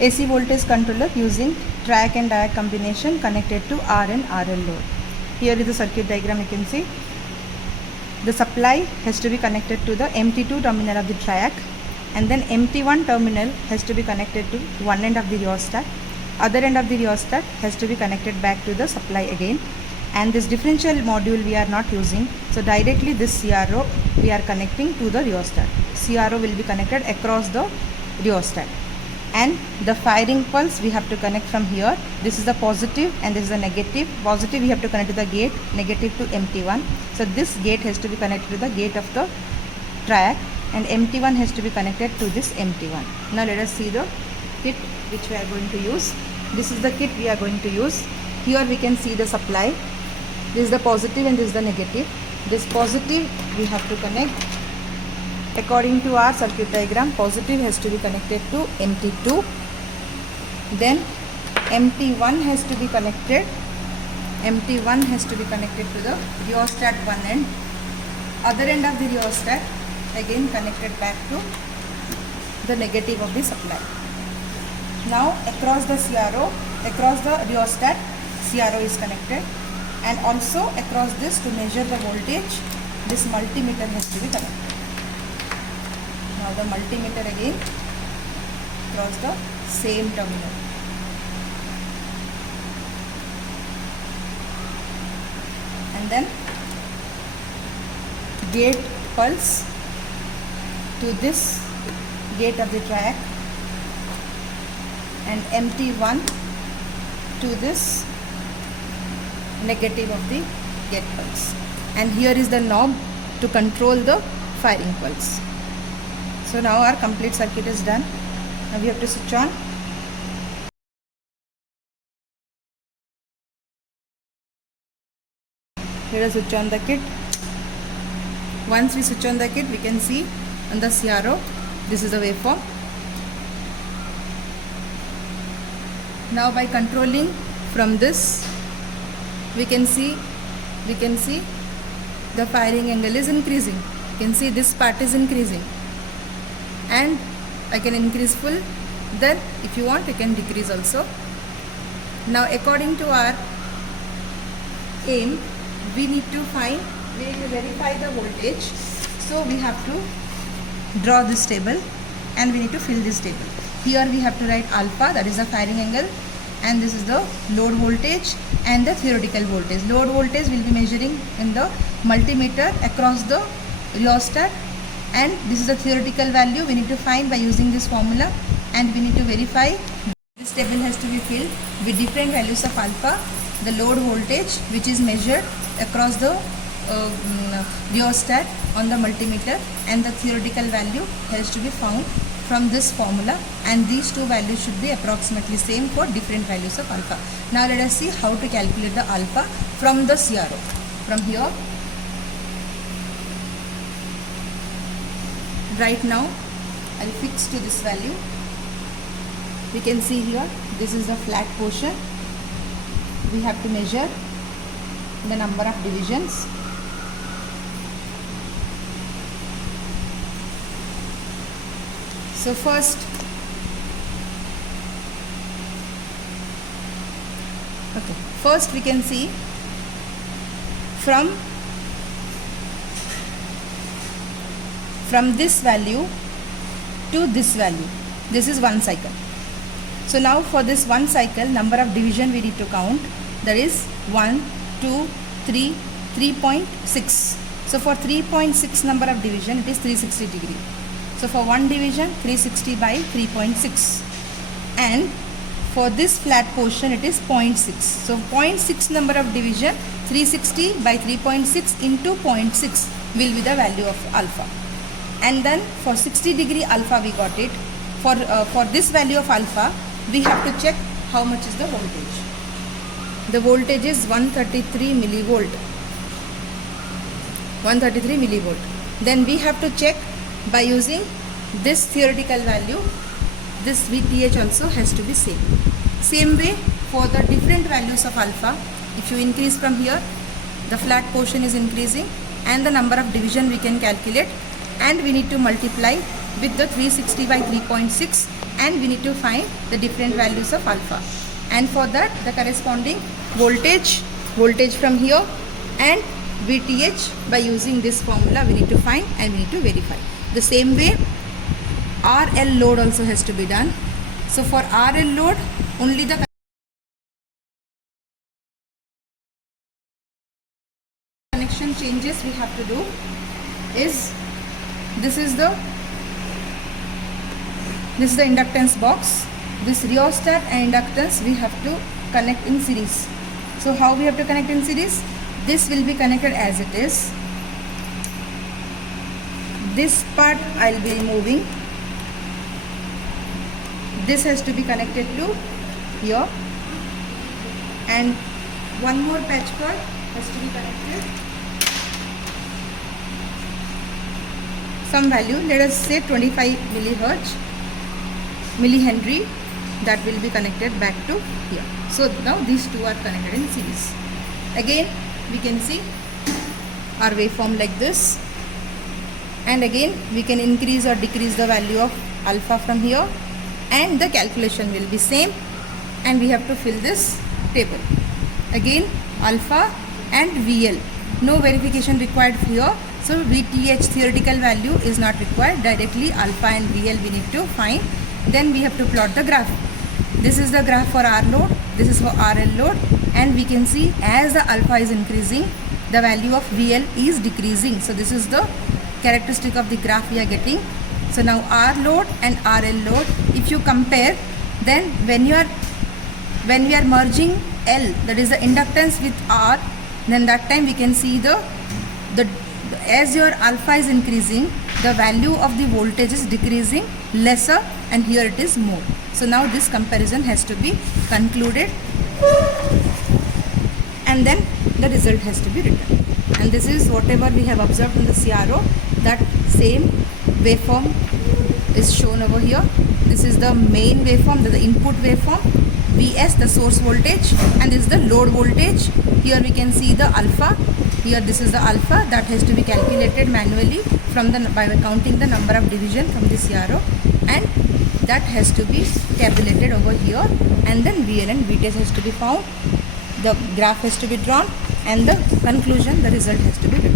AC voltage controller using triac and diac combination connected to R and RL load. Here is the circuit diagram. You can see the supply has to be connected to the MT2 terminal of the triac, and then MT1 terminal has to be connected to one end of the rheostat. Other end of the rheostat has to be connected back to the supply again, and this differential module we are not using, so directly this CRO we are connecting to the rheostat. CRO will be connected across the rheostat, and the firing pulse we have to connect from here. This is the positive and this is the negative. Positive we have to connect to the gate, negative to MT1. So this gate has to be connected to the gate of the triac, and MT1 has to be connected to this MT1. Now let us see the kit which we are going to use. This is the kit we are going to use. Here we can see the supply. This is the positive and this is the negative. This positive we have to connect according to our circuit diagram. Positive has to be connected to MT2. Then MT1 has to be connected. MT1 has to be connected to the rheostat one end. Other end of the rheostat again connected back to the negative of the supply. Now across the CRO, across the rheostat, CRO is connected, and also across this to measure the voltage, this multimeter has to be connected. Now the multimeter again across the same terminal. And then gate pulse to this gate of the triac, and MT1 to this negative of the gate pulse. And here is the knob to control the firing pulse. So now our complete circuit is done. Now we have to switch on. Let us switch on the kit. Once we switch on the kit, we can see on the CRO, this is the waveform. Now by controlling from this, we can see the firing angle is increasing. You can see this part is increasing, and I can increase full. Then if you want, you can decrease also. Now according to our aim, we need to verify the voltage. So we have to draw this table, and we need to fill this table. Here we have to write alpha, that is the firing angle, and this is the load voltage and the theoretical voltage. Load voltage will be measuring in the multimeter across the rheostat, and this is the theoretical value we need to find by using this formula, and we need to verify. This table has to be filled with different values of alpha, the load voltage which is measured across the rheostat on the multimeter, and the theoretical value has to be found from this formula, and these two values should be approximately same for different values of alpha. Now let us see how to calculate the alpha from the CRO. From here, right now I will fix to this value. We can see here, this is the flat portion. We have to measure the number of divisions. So first, we can see from this value to this value. This is one cycle. So now for this one cycle, number of division we need to count. That is 1, 2, 3, 3.6. So for 3.6 number of division, it is 360 degree. So for one division, 360 by 3.6, and for this flat portion it is 0.6. So 0.6 number of division, 360 by 3.6 into 0.6 will be the value of alpha. And then for 60 degree alpha we got it. For this value of alpha, we have to check how much is the voltage. The voltage is 133 millivolt. 133 millivolt. Then we have to check by using this theoretical value. This VTH also has to be same. Same way for the different values of alpha. If you increase from here, the flat portion is increasing, and the number of division we can calculate, and we need to multiply with the 360 by 3.6, and we need to find the different values of alpha. And for that, the corresponding voltage from here, and VTH by using this formula we need to find and we need to verify. The same way RL load also has to be done. So for RL load, only the connection changes we have to do is this is the inductance box. This rheostat and inductance we have to connect in series. So how we have to connect in series? This will be connected as it is. This part I'll be removing. This has to be connected to here, and one more patch cord has to be connected. Some value, let us say 25 millihenry, that will be connected back to here. So now these two are connected in series. Again we can see our waveform like this, and again we can increase or decrease the value of alpha from here, and the calculation will be same, and we have to fill this table. Again alpha and VL, no verification required here. So VTH theoretical value is not required, directly alpha and VL we need to find. Then we have to plot the graph. This is the graph for R load, this is for RL load, and we can see as the alpha is increasing, the value of VL is decreasing. So this is the characteristic of the graph we are getting. So now R load and RL load, if you compare, then when we are merging L, that is the inductance, with R, then that time we can see the as your alpha is increasing, the value of the voltage is decreasing lesser, and here it is more. So now this comparison has to be concluded, and then the result has to be written. And this is whatever we have observed in the CRO, that same waveform is shown over here. This is the main waveform, the input waveform, Vs the source voltage, and this is the load voltage. Here we can see the alpha. Here this is the alpha that has to be calculated manually by counting the number of division from the CRO, and that has to be tabulated over here, and then VL and VTH has to be found, the graph has to be drawn, and the conclusion, the result has to be written.